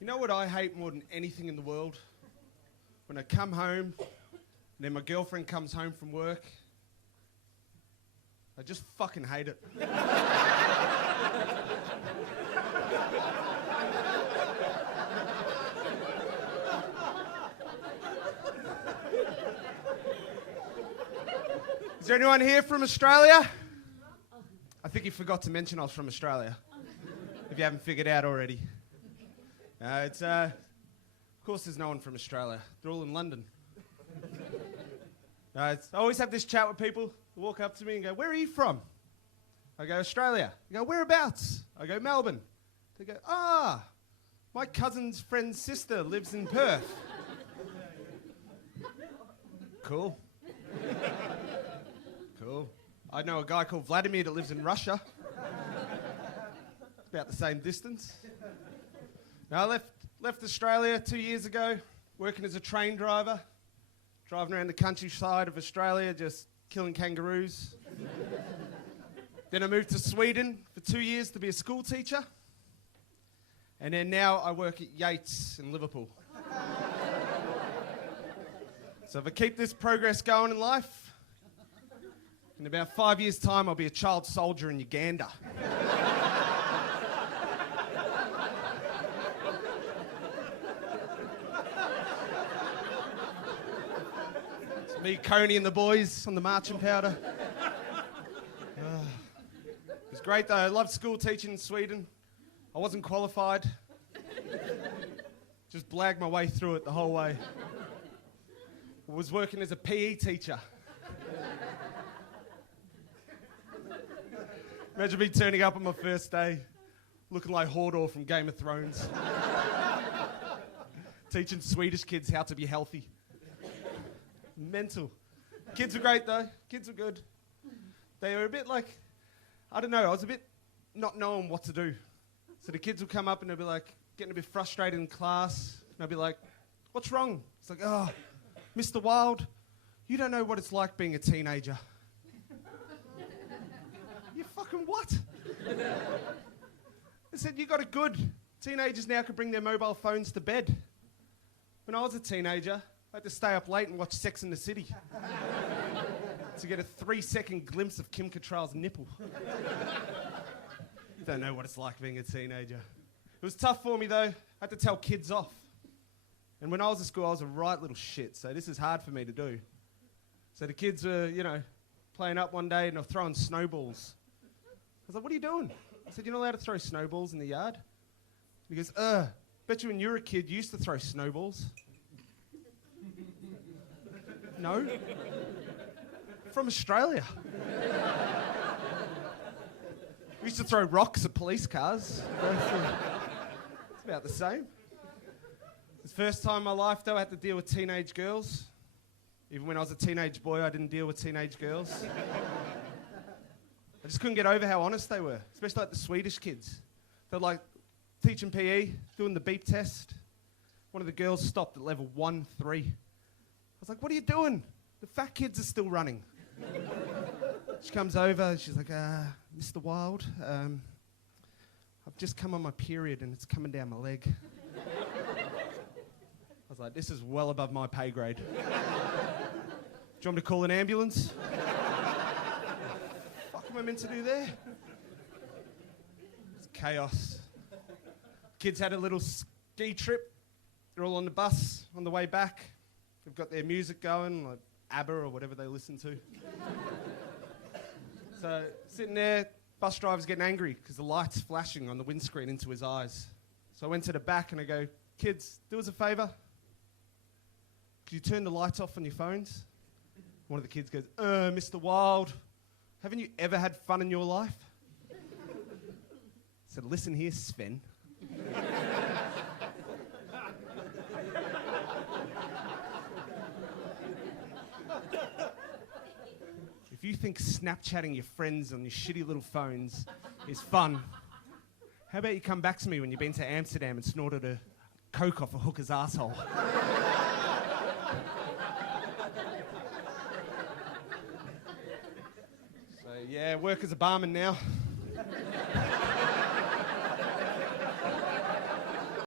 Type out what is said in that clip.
You know what I hate more than anything in the world? When I come home, and then my girlfriend comes home from work. I just fucking hate it. Is there anyone here from Australia? I think you forgot to mention I was from Australia, if you haven't figured out already. Of course there's no one from Australia. They're all in London. I always have this chat with people who walk up to me and go, "Where are you from?" I go, "Australia." They go, "Whereabouts?" I go, "Melbourne." They go, my cousin's friend's sister lives in Perth." Cool. Cool. I know a guy called Vladimir that lives in Russia. It's about the same distance. Now, I left Australia 2 years ago, working as a train driver, driving around the countryside of Australia, just killing kangaroos. Then I moved to Sweden for 2 years to be a school teacher. And then now I work at Yates in Liverpool. So if I keep this progress going in life, in about 5 years' time, I'll be a child soldier in Uganda. It's me, Coney, and the boys on the marching powder. It was great, though. I loved school teaching in Sweden. I wasn't qualified. Just blagged my way through it the whole way. I was working as a PE teacher. Imagine me turning up on my first day, looking like Hodor from Game of Thrones. Teaching Swedish kids how to be healthy. Mental. Kids were great though. Kids were good. They were a bit like, I don't know, I was a bit not knowing what to do. So the kids would come up and they'd be like, getting a bit frustrated in class. And I'd be like, "What's wrong?" It's like, "Oh, Mr. Wild, you don't know what it's like being a teenager." You fucking what? I said, "You got it good. Teenagers now can bring their mobile phones to bed. When I was a teenager, I had to stay up late and watch Sex and the City to get a 3-second glimpse of Kim Cattrall's nipple." You don't know what it's like being a teenager. It was tough for me though. I had to tell kids off. And when I was at school, I was a right little shit, so this is hard for me to do. So the kids were, playing up one day and they were throwing snowballs. I was like, "What are you doing?" I said, "You're not allowed to throw snowballs in the yard." He goes, "Bet you when you were a kid, you used to throw snowballs." "No. From Australia. We used to throw rocks at police cars." It's about the same. It's the first time in my life, though, I had to deal with teenage girls. Even when I was a teenage boy, I didn't deal with teenage girls. I just couldn't get over how honest they were, especially like the Swedish kids. They're like teaching PE, doing the beep test. One of the girls stopped at level 1-3. I was like, "What are you doing? The fat kids are still running." She comes over and she's like, "Mr. Wild, I've just come on my period and it's coming down my leg." I was like, "This is well above my pay grade. Do you want me to call an ambulance?" What am I meant to do there? It's chaos. Kids had a little ski trip. They're all on the bus on the way back. They've got their music going, like ABBA or whatever they listen to. So sitting there, bus driver's getting angry because the light's flashing on the windscreen into his eyes. So I went to the back and I go, "Kids, do us a favour. Could you turn the lights off on your phones?" One of the kids goes, "Mr. Wild, haven't you ever had fun in your life?" I said, "Listen here, Sven. If you think Snapchatting your friends on your shitty little phones is fun, how about you come back to me when you've been to Amsterdam and snorted a coke off a hooker's asshole?" So yeah, work as a barman now.